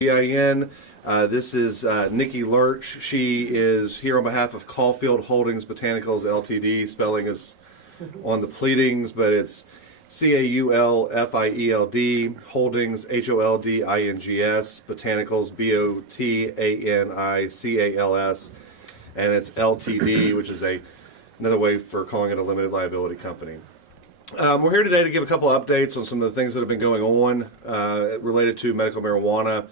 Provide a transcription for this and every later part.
EIN. This is Nikki Large. She is here on behalf of Caulfield Holdings Botanicals Ltd. Spelling is on the pleadings, but it's Caulfield Holdings Holdings, Botanicals Botanicals, and it's Ltd, which is another way for calling it a limited liability company. We're here today to give a couple updates on some of the things that have been going on related to medical marijuana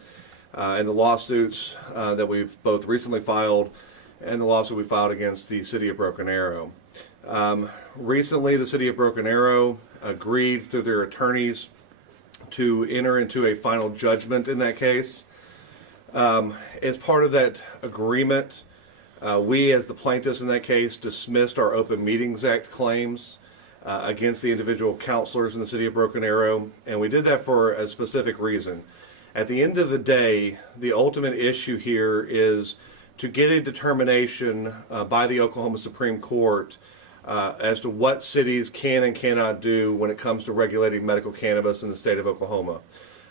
and the lawsuits that we've both recently filed and the lawsuit we filed against the City of Broken Arrow. Recently, the City of Broken Arrow agreed through their attorneys to enter into a final judgment in that case. As part of that agreement, we as the plaintiffs in that case dismissed our Open Meetings Act claims against the individual counselors in the City of Broken Arrow, and we did that for a specific reason. At the end of the day, the ultimate issue here is to get a determination by the Oklahoma Supreme Court as to what cities can and cannot do when it comes to regulating medical cannabis in the state of Oklahoma.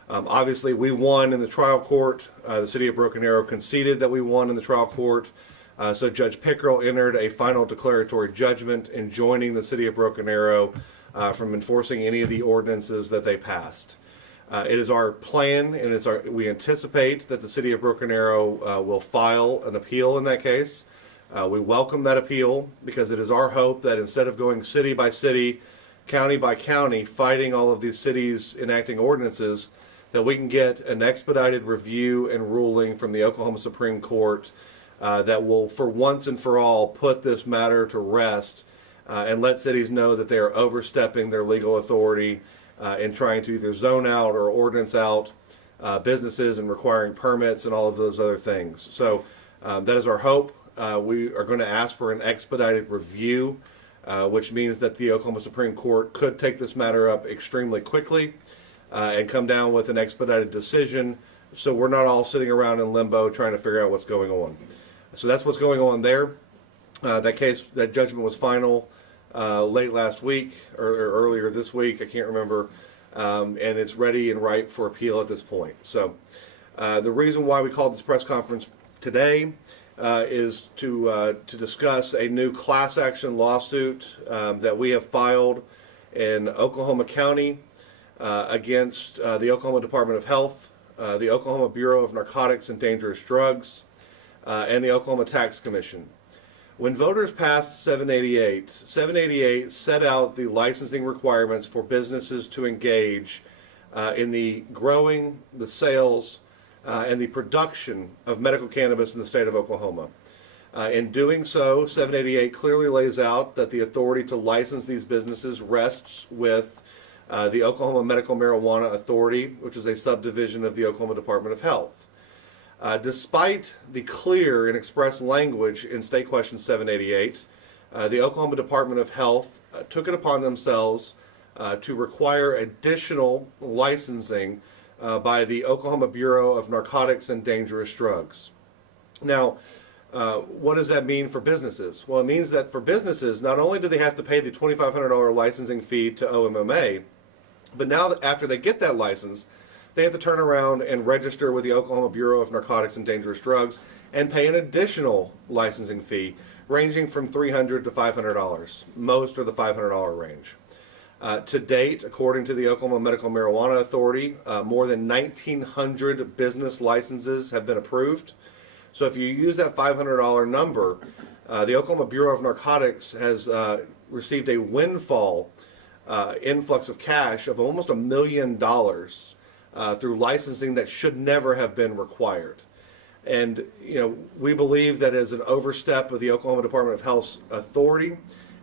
Obviously, we won in the trial court. The City of Broken Arrow conceded that we won in the trial court. So Judge Pickrell entered a final declaratory judgment enjoining the City of Broken Arrow from enforcing any of the ordinances that they passed. It is our plan, and we anticipate that the City of Broken Arrow will file an appeal in that case. We welcome that appeal because it is our hope that instead of going city by city, county by county, fighting all of these cities enacting ordinances, that we can get an expedited review and ruling from the Oklahoma Supreme Court that will, for once and for all, put this matter to rest and let cities know that they are overstepping their legal authority in trying to either zone out or ordinance out businesses and requiring permits and all of those other things. So that is our hope. We are going to ask for an expedited review, which means that the Oklahoma Supreme Court could take this matter up extremely quickly and come down with an expedited decision, so we're not all sitting around in limbo trying to figure out what's going on. So that's what's going on there. That judgment was final late last week or earlier this week, I can't remember, and it's ready and ripe for appeal at this point. So the reason why we called this press conference today is to discuss a new class action lawsuit that we have filed in Oklahoma County against the Oklahoma Department of Health, the Oklahoma Bureau of Narcotics and Dangerous Drugs, and the Oklahoma Tax Commission. When voters passed 788 set out the licensing requirements for businesses to engage in the growing, the sales, and the production of medical cannabis in the state of Oklahoma. In doing so, 788 clearly lays out that the authority to license these businesses rests with the Oklahoma Medical Marijuana Authority, which is a subdivision of the Oklahoma Department of Health. Despite the clear and express language in State Question 788, the Oklahoma Department of Health took it upon themselves to require additional licensing by the Oklahoma Bureau of Narcotics and Dangerous Drugs. Now, what does that mean for businesses? Well, it means that for businesses, not only do they have to pay the $2,500 licensing fee to OMMA, but now that after they get that license, they have to turn around and register with the Oklahoma Bureau of Narcotics and Dangerous Drugs and pay an additional licensing fee ranging from $300 to $500. Most are the $500 range. To date, according to the Oklahoma Medical Marijuana Authority, more than 1,900 business licenses have been approved. So if you use that $500 number, the Oklahoma Bureau of Narcotics has received a windfall influx of cash of almost $1 million through licensing that should never have been required. And we believe that is an overstep of the Oklahoma Department of Health's authority,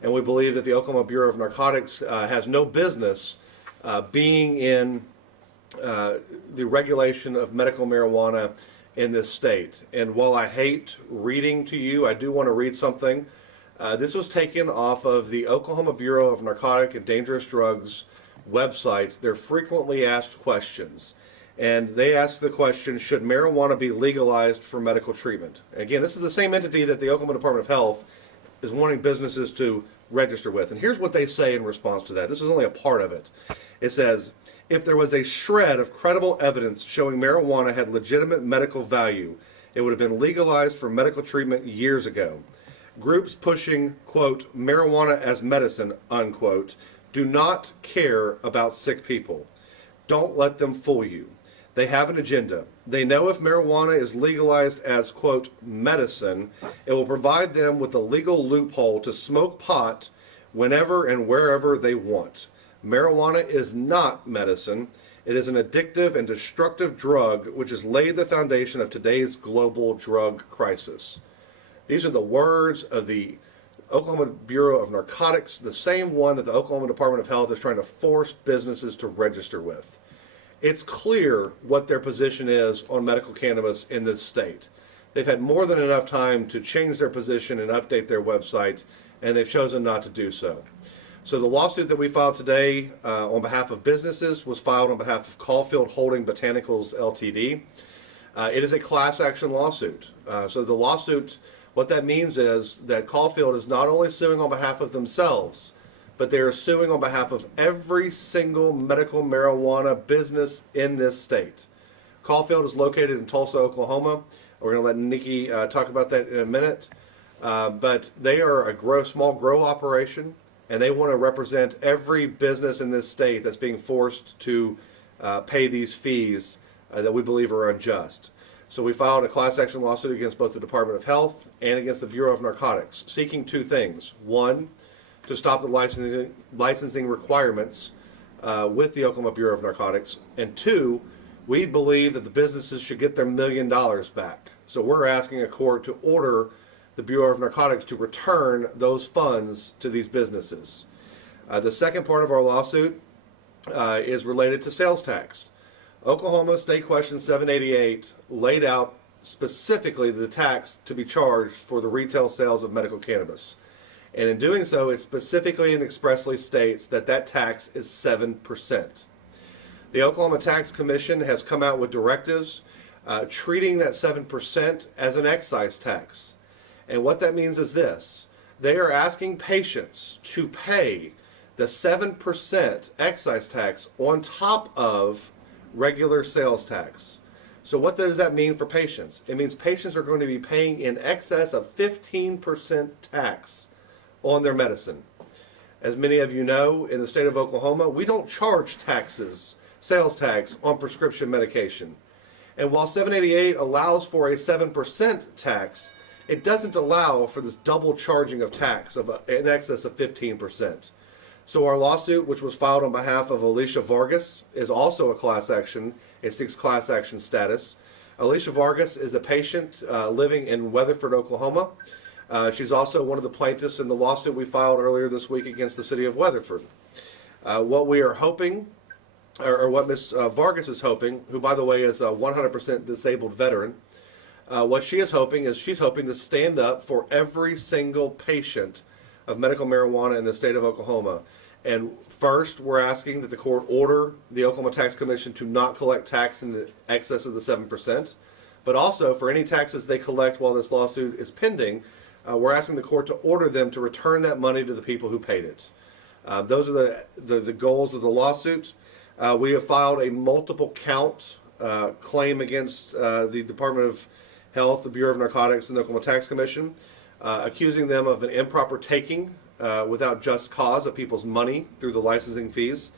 and we believe that the Oklahoma Bureau of Narcotics has no business being in the regulation of medical marijuana in this state. And while I hate reading to you, I do want to read something. This was taken off of the Oklahoma Bureau of Narcotic and Dangerous Drugs website, their frequently asked questions. And they asked the question, should marijuana be legalized for medical treatment? Again, this is the same entity that the Oklahoma Department of Health is wanting businesses to register with. And here's what they say in response to that. This is only a part of it. It says, If there was a shred of credible evidence showing marijuana had legitimate medical value, it would have been legalized for medical treatment years ago. Groups pushing, quote, marijuana as medicine, unquote, do not care about sick people. Don't let them fool you. They have an agenda. They know if marijuana is legalized as, quote, medicine, it will provide them with a legal loophole to smoke pot whenever and wherever they want. Marijuana is not medicine. It is an addictive and destructive drug which has laid the foundation of today's global drug crisis. These are the words of the Oklahoma Bureau of Narcotics, the same one that the Oklahoma Department of Health is trying to force businesses to register with. It's clear what their position is on medical cannabis in this state. They've had more than enough time to change their position and update their website, and they've chosen not to do so. So the lawsuit that we filed today on behalf of businesses was filed on behalf of Caulfield Holding Botanicals Ltd. It is a class action lawsuit. So the lawsuit, what that means is that Caulfield is not only suing on behalf of themselves, but they are suing on behalf of every single medical marijuana business in this state. Caulfield is located in Tulsa, Oklahoma. We're going to let Nikki talk about that in a minute. But they are a small grow operation, and they want to represent every business in this state that's being forced to pay these fees that we believe are unjust. So we filed a class action lawsuit against both the Department of Health and against the Bureau of Narcotics, seeking two things. One, to stop the licensing requirements with the Oklahoma Bureau of Narcotics. And two, we believe that the businesses should get their $1 million back. So we're asking a court to order the Bureau of Narcotics to return those funds to these businesses. The second part of our lawsuit is related to sales tax. Oklahoma State Question 788 laid out specifically the tax to be charged for the retail sales of medical cannabis. And in doing so, it specifically and expressly states that that tax is 7%. The Oklahoma Tax Commission has come out with directives treating that 7% as an excise tax. And what that means is this: they are asking patients to pay the 7% excise tax on top of regular sales tax. So what does that mean for patients? It means patients are going to be paying in excess of 15% tax on their medicine. As many of you know, in the state of Oklahoma, we don't charge taxes, sales tax, on prescription medication. And while 788 allows for a 7% tax, it doesn't allow for this double charging of tax of in excess of 15%. So our lawsuit, which was filed on behalf of Alicia Vargas, is also a class action. It seeks class action status. Alicia Vargas is a patient living in Weatherford, Oklahoma. She's also one of the plaintiffs in the lawsuit we filed earlier this week against the city of Weatherford. What we are hoping, or what Ms. Vargas is hoping, who by the way is a 100% disabled veteran, what she is hoping is she's hoping to stand up for every single patient of medical marijuana in the state of Oklahoma. And first, we're asking that the court order the Oklahoma Tax Commission to not collect tax in excess of the 7%, but also for any taxes they collect while this lawsuit is pending, we're asking the court to order them to return that money to the people who paid it. Those are the goals of the lawsuit. We have filed a multiple count claim against the Department of Health, the Bureau of Narcotics, and the Oklahoma Tax Commission, accusing them of an improper taking without just cause of people's money through the licensing fees,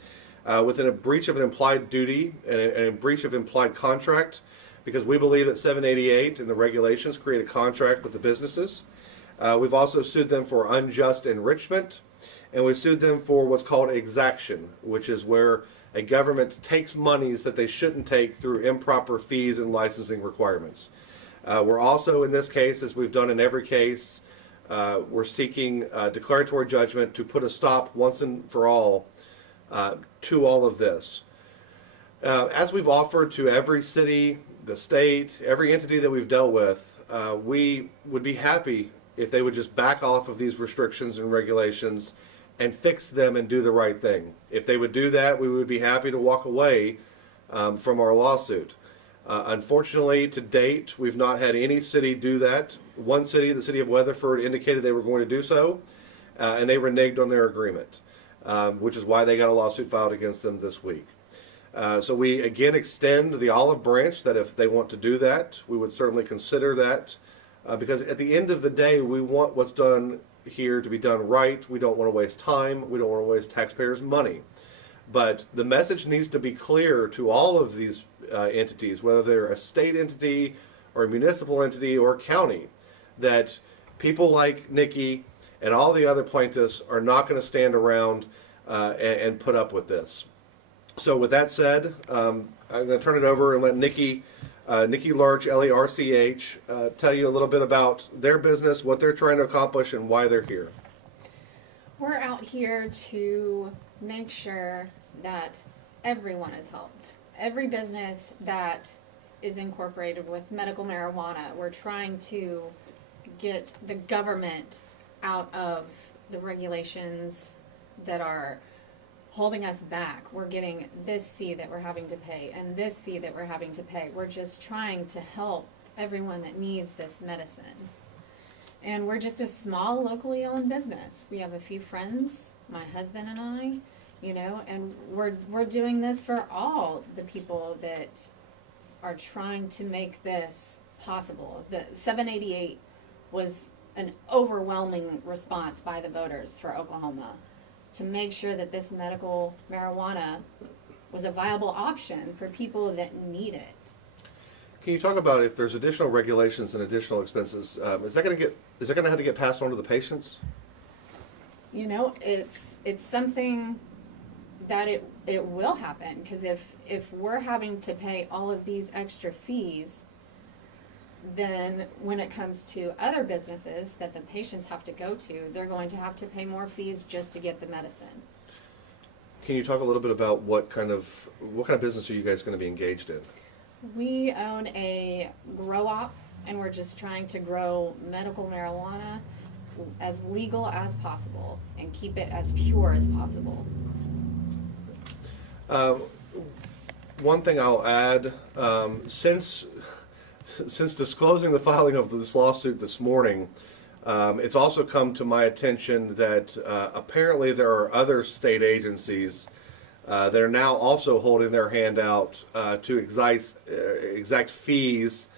within a breach of an implied duty and a breach of implied contract, because we believe that 788 and the regulations create a contract with the businesses. We've also sued them for unjust enrichment, and we sued them for what's called exaction, which is where a government takes monies that they shouldn't take through improper fees and licensing requirements. We're also, in this case, as we've done in every case, we're seeking declaratory judgment to put a stop once and for all to all of this. As we've offered to every city, the state, every entity that we've dealt with, we would be happy if they would just back off of these restrictions and regulations and fix them and do the right thing. If they would do that, we would be happy to walk away from our lawsuit. Unfortunately, to date, we've not had any city do that. One city, the city of Weatherford, indicated they were going to do so, and they reneged on their agreement, which is why they got a lawsuit filed against them this week. So we again extend the olive branch that if they want to do that, we would certainly consider that, because at the end of the day, we want what's done here to be done right. We don't want to waste time. We don't want to waste taxpayers' money. But the message needs to be clear to all of these entities, whether they're a state entity or a municipal entity or county, that people like Nikki and all the other plaintiffs are not going to stand around and put up with this. So with that said, I'm going to turn it over and let Nikki Large, L-E-R-C-H, tell you a little bit about their business, what they're trying to accomplish, and why they're here. We're out here to make sure that everyone is helped. Every business that is incorporated with medical marijuana, we're trying to get the government out of the regulations that are holding us back. We're getting this fee that we're having to pay and this fee that we're having to pay. We're just trying to help everyone that needs this medicine. And we're just a small locally owned business. We have a few friends, my husband and I, and we're doing this for all the people that are trying to make this possible. The 788 was an overwhelming response by the voters for Oklahoma to make sure that this medical marijuana was a viable option for people that need it. Can you talk about if there's additional regulations and additional expenses? Is that going to have to get passed on to the patients? It's something that it will happen, because if we're having to pay all of these extra fees, then when it comes to other businesses that the patients have to go to, they're going to have to pay more fees just to get the medicine. Can you talk a little bit about what kind of business are you guys going to be engaged in? We own a grow op, and we're just trying to grow medical marijuana as legal as possible and keep it as pure as possible. One thing I'll add, since disclosing the filing of this lawsuit this morning, it's also come to my attention that apparently there are other state agencies that are now also holding their hand out to exact fees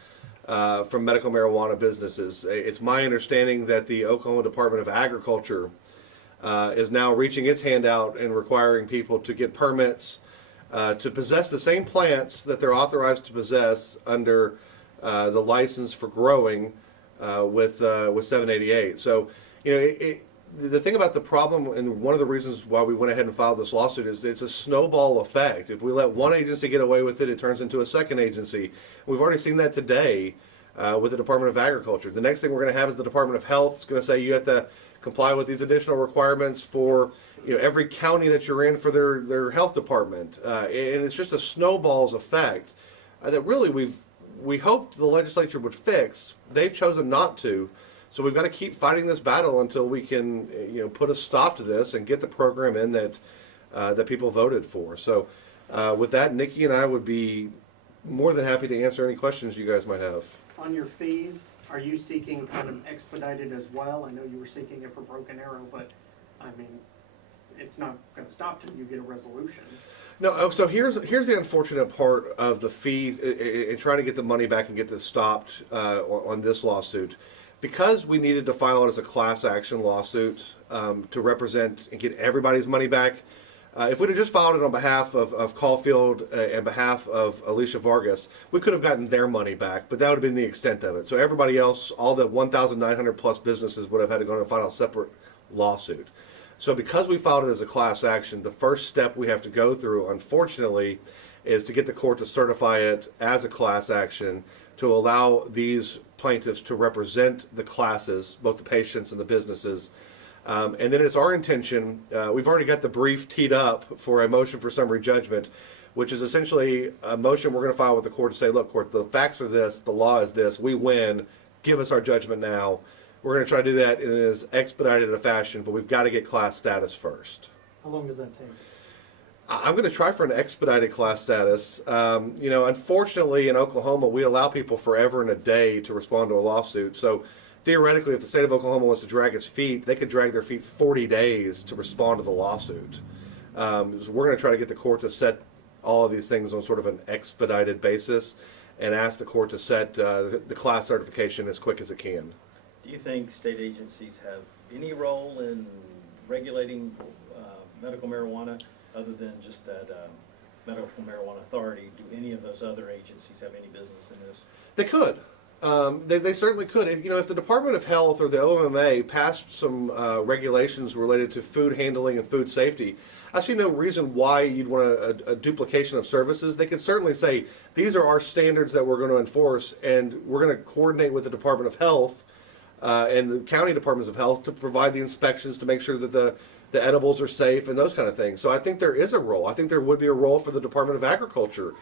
from medical marijuana businesses. It's my understanding that the Oklahoma Department of Agriculture is now reaching its hand out and requiring people to get permits to possess the same plants that they're authorized to possess under the license for growing with 788. So, the thing about the problem, and one of the reasons why we went ahead and filed this lawsuit, is it's a snowball effect. If we let one agency get away with it, it turns into a second agency. We've already seen that today with the Department of Agriculture. The next thing we're going to have is the Department of Health is going to say you have to comply with these additional requirements for every county that you're in for their health department, and it's just a snowball's effect that really we hoped the legislature would fix. They've chosen not to. So we've got to keep fighting this battle until we can, put a stop to this and get the program in that people voted for. So with that, Nikki and I would be more than happy to answer any questions you guys might have. On your fees, are you seeking kind of expedited as well? I know you were seeking it for Broken Arrow, but I mean, it's not going to stop till you get a resolution. No, so here's the unfortunate part of the fees in trying to get the money back and get this stopped on this lawsuit. Because we needed to file it as a class action lawsuit to represent and get everybody's money back, if we'd have just filed it on behalf of Caulfield and behalf of Alicia Vargas, we could have gotten their money back, but that would have been the extent of it. So everybody else, all the 1,900 plus businesses would have had to go and file a separate lawsuit. So because we filed it as a class action, the first step we have to go through, unfortunately, is to get the court to certify it as a class action to allow these plaintiffs to represent the classes, both the patients and the businesses. And then it's our intention, we've already got the brief teed up for a motion for summary judgment, which is essentially a motion we're going to file with the court to say, look, court, the facts are this, the law is this, we win, give us our judgment now. We're going to try to do that in as expedited a fashion, but we've got to get class status first. How long does that take? I'm going to try for an expedited class status. Unfortunately, in Oklahoma, we allow people forever and a day to respond to a lawsuit. So theoretically, if the state of Oklahoma wants to drag its feet, they could drag their feet 40 days to respond to the lawsuit. So we're going to try to get the court to set all of these things on sort of an expedited basis and ask the court to set the class certification as quick as it can. Do you think state agencies have any role in regulating medical marijuana other than just that medical marijuana authority? Do any of those other agencies have any business in this? They could. They certainly could. If the Department of Health or the OMMA passed some regulations related to food handling and food safety, I see no reason why you'd want a duplication of services. They could certainly say, these are our standards that we're going to enforce, and we're going to coordinate with the Department of Health and the county departments of health to provide the inspections to make sure that the edibles are safe and those kind of things. So I think there is a role. I think there would be a role for the Department of Agriculture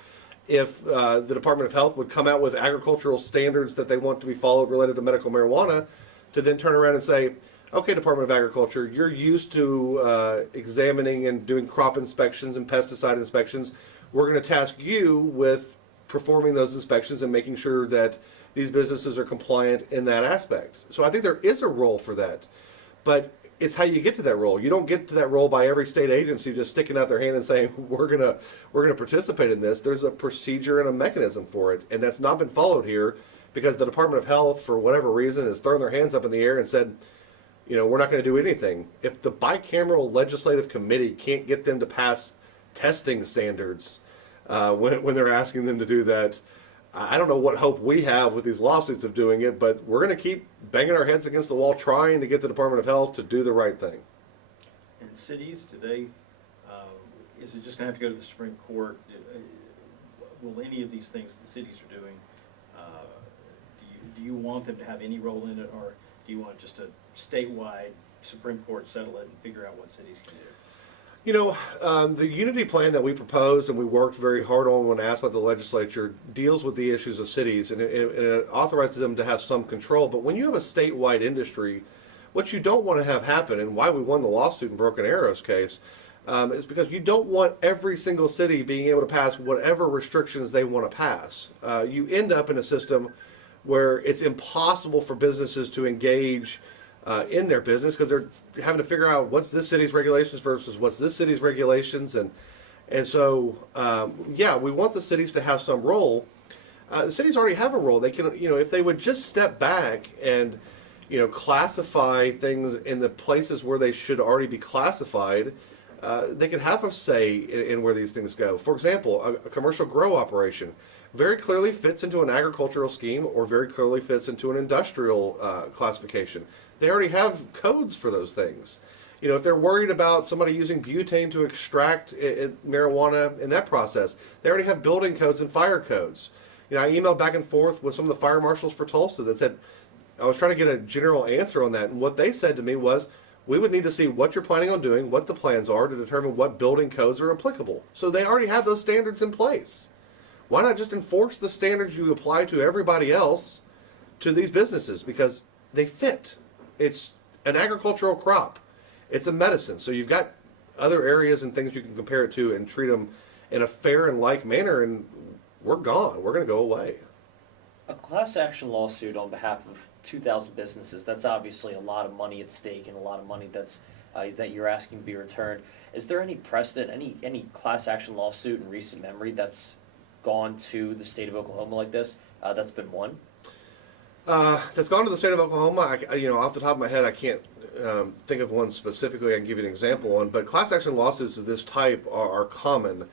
if the Department of Health would come out with agricultural standards that they want to be followed related to medical marijuana, to then turn around and say, okay, Department of Agriculture, you're used to examining and doing crop inspections and pesticide inspections. We're going to task you with performing those inspections and making sure that these businesses are compliant in that aspect. So I think there is a role for that. But it's how you get to that role. You don't get to that role by every state agency just sticking out their hand and saying, we're gonna participate in this. There's a procedure and a mechanism for it, and that's not been followed here because the Department of Health, for whatever reason, has thrown their hands up in the air and said, we're not going to do anything. If the bicameral legislative committee can't get them to pass testing standards when they're asking them to do that, I don't know what hope we have with these lawsuits of doing it, but we're going to keep banging our heads against the wall trying to get the Department of Health to do the right thing. In cities, do they, is it just going to have to go to the Supreme Court? Will any of these things the cities are doing, do you want them to have any role in it, or do you want just a statewide Supreme Court settle it and figure out what cities can do? The unity plan that we proposed and we worked very hard on when asked by the legislature deals with the issues of cities, and it authorizes them to have some control. But when you have a statewide industry, what you don't want to have happen, and why we won the lawsuit in Broken Arrow's case, is because you don't want every single city being able to pass whatever restrictions they want to pass. You end up in a system where it's impossible for businesses to engage in their business because they're having to figure out what's this city's regulations versus what's this city's regulations, and so we want the cities to have some role. The cities already have a role. They can, if they would just step back and classify things in the places where they should already be classified, they could have a say in where these things go. For example, a commercial grow operation very clearly fits into an agricultural scheme or very clearly fits into an industrial classification. They already have codes for those things. If they're worried about somebody using butane to extract marijuana in that process, they already have building codes and fire codes. I emailed back and forth with some of the fire marshals for Tulsa that said, I was trying to get a general answer on that, and what they said to me was, we would need to see what you're planning on doing, what the plans are to determine what building codes are applicable. So they already have those standards in place. Why not just enforce the standards you apply to everybody else to these businesses? Because they fit. It's an agricultural crop. It's a medicine. So you've got other areas and things you can compare it to and treat them in a fair and like manner, and we're gone. We're going to go away. A class action lawsuit on behalf of 2,000 businesses, that's obviously a lot of money at stake and a lot of money that's that you're asking to be returned. Is there any precedent, any class action lawsuit in recent memory that's gone to the state of Oklahoma like this, that's been won? That's gone to the state of Oklahoma. Off the top of my head, I can't think of one specifically I can give you an example on, but class action lawsuits of this type are common.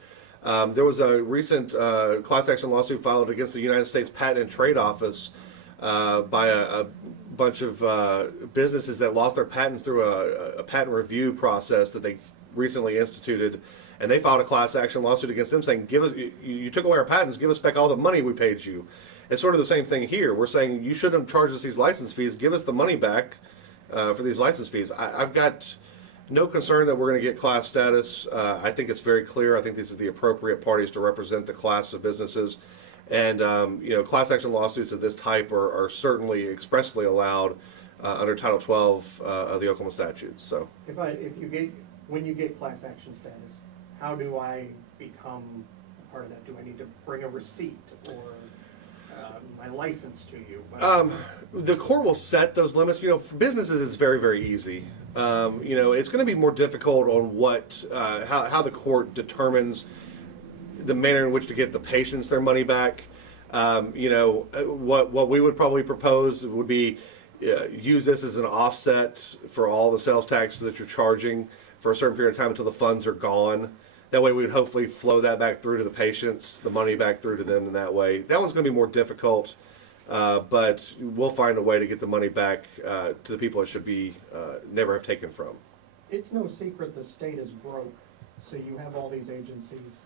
There was a recent class action lawsuit filed against the United States Patent and Trade Office by a bunch of businesses that lost their patents through a patent review process that they recently instituted, and they filed a class action lawsuit against them saying, "Give us, you took away our patents, give us back all the money we paid you." It's sort of the same thing here. We're saying you shouldn't have charged us these license fees. Give us the money back for these license fees. I've got no concern that we're going to get class status. I think it's very clear. I think these are the appropriate parties to represent the class of businesses. And class action lawsuits of this type are certainly expressly allowed under Title 12 of the Oklahoma statutes. So, when you get class action status, how do I become a part of that? Do I need to bring a receipt or my license to you? The court will set those limits. For businesses, it's very, very easy. It's going to be more difficult on how the court determines the manner in which to get the patients their money back. What we would probably propose would be use this as an offset for all the sales taxes that you're charging for a certain period of time until the funds are gone. That way we would hopefully flow that back through to the patients, the money back through to them in that way. That one's going to be more difficult, but we'll find a way to get the money back to the people it should be never have taken from. It's no secret the state is broke, so you have all these agencies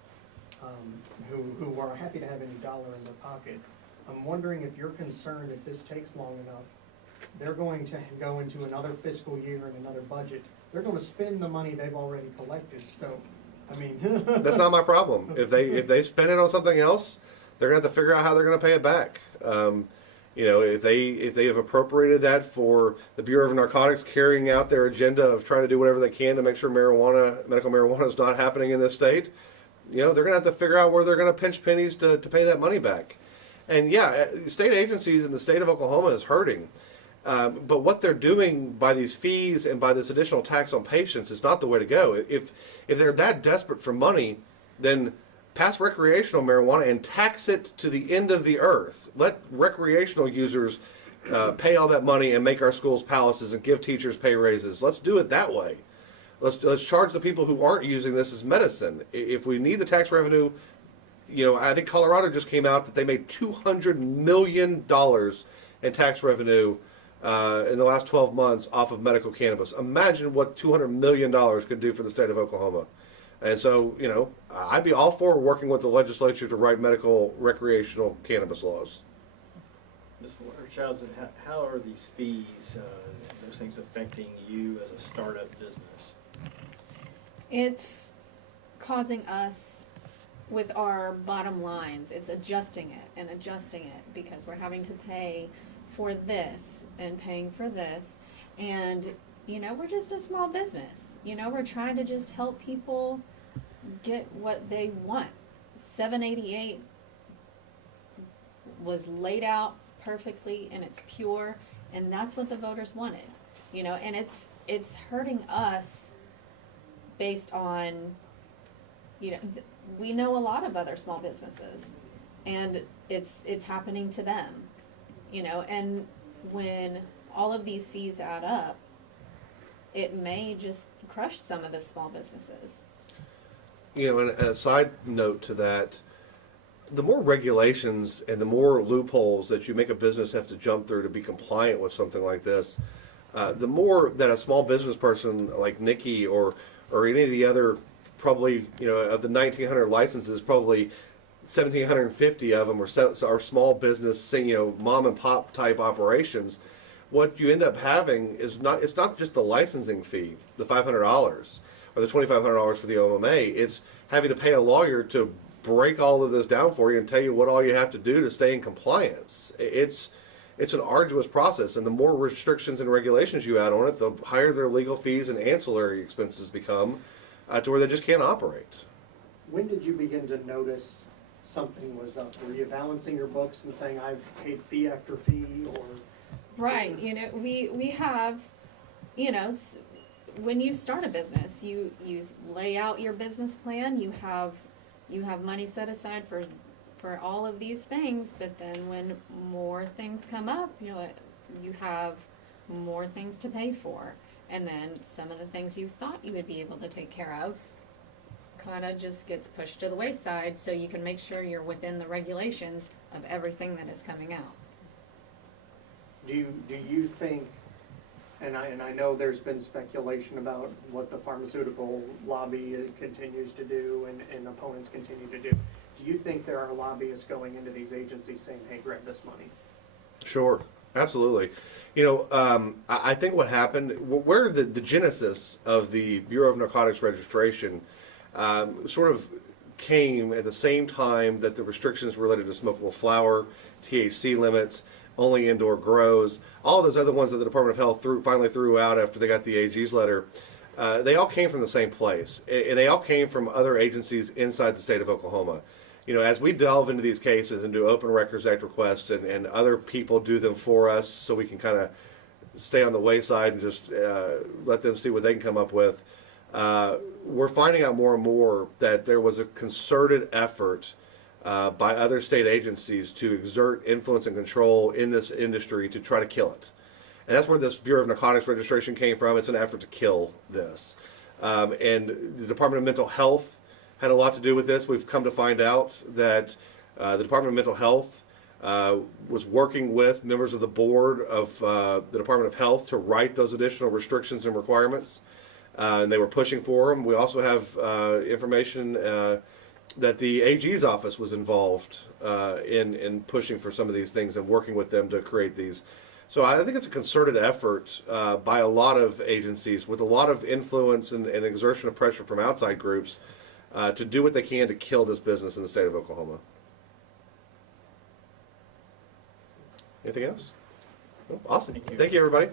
who are happy to have any dollar in their pocket. I'm wondering if you're concerned if this takes long enough, they're going to go into another fiscal year and another budget. They're going to spend the money they've already collected, so, I mean. That's not my problem. If they spend it on something else, they're going to have to figure out how they're going to pay it back. If they have appropriated that for the Bureau of Narcotics carrying out their agenda of trying to do whatever they can to make sure medical marijuana is not happening in this state, they're going to have to figure out where they're going to pinch pennies to pay that money back. And yeah, state agencies in the state of Oklahoma is hurting. But what they're doing by these fees and by this additional tax on patients is not the way to go. If they're that desperate for money, then pass recreational marijuana and tax it to the end of the earth. Let recreational users pay all that money and make our schools palaces and give teachers pay raises. Let's do it that way. Let's charge the people who aren't using this as medicine. If we need the tax revenue, I think Colorado just came out that they made $200 million in tax revenue in the last 12 months off of medical cannabis. Imagine what $200 million could do for the state of Oklahoma. And so, I'd be all for working with the legislature to write medical recreational cannabis laws. Ms. Large, how are these fees, those things affecting you as a startup business? It's causing us with our bottom lines, it's adjusting it because we're having to pay for this and paying for this. And, we're just a small business. We're trying to just help people get what they want. 788 was laid out perfectly and it's pure, and that's what the voters wanted. And it's hurting us based on, we know a lot of other small businesses and it's happening to them. And when all of these fees add up, it may just crush some of the small businesses. And a side note to that, the more regulations and the more loopholes that you make a business have to jump through to be compliant with something like this, the more that a small business person like Nikki or any of the other, probably, of the 1,900 licenses, probably 1,750 of them are small business, mom and pop type operations. What you end up having is it's not just the licensing fee, the $500 or the $2,500 for the OMA. It's having to pay a lawyer to break all of this down for you and tell you what all you have to do to stay in compliance. It's an arduous process, and the more restrictions and regulations you add on it, the higher their legal fees and ancillary expenses become, to where they just can't operate. When did you begin to notice something was up? Were you balancing your books and saying, I've paid fee after fee, or? Right, we have, when you start a business, you lay out your business plan, you have money set aside for all of these things, but then when more things come up, you have more things to pay for. And then some of the things you thought you would be able to take care of kind of just gets pushed to the wayside, so you can make sure you're within the regulations of everything that is coming out. Do you think, and I know there's been speculation about what the pharmaceutical lobby continues to do and opponents continue to do. Do you think there are lobbyists going into these agencies saying, hey, grab this money? Sure, absolutely. I think what happened, where the genesis of the Bureau of Narcotics registration sort of came at the same time that the restrictions related to smokable flower, THC limits, only indoor grows, all those other ones that the Department of Health finally threw out after they got the AG's letter, they all came from the same place. And they all came from other agencies inside the state of Oklahoma. As we delve into these cases and do Open Records Act requests and other people do them for us so we can kind of stay on the wayside and just let them see what they can come up with, we're finding out more and more that there was a concerted effort by other state agencies to exert influence and control in this industry to try to kill it. And that's where this Bureau of Narcotics registration came from. It's an effort to kill this. And the Department of Mental Health had a lot to do with this. We've come to find out that the Department of Mental Health was working with members of the board of the Department of Health to write those additional restrictions and requirements. And they were pushing for them. We also have information that the AG's office was involved in pushing for some of these things and working with them to create these. So I think it's a concerted effort by a lot of agencies with a lot of influence and exertion of pressure from outside groups to do what they can to kill this business in the state of Oklahoma. Anything else? Oh, awesome. Thank you, everybody.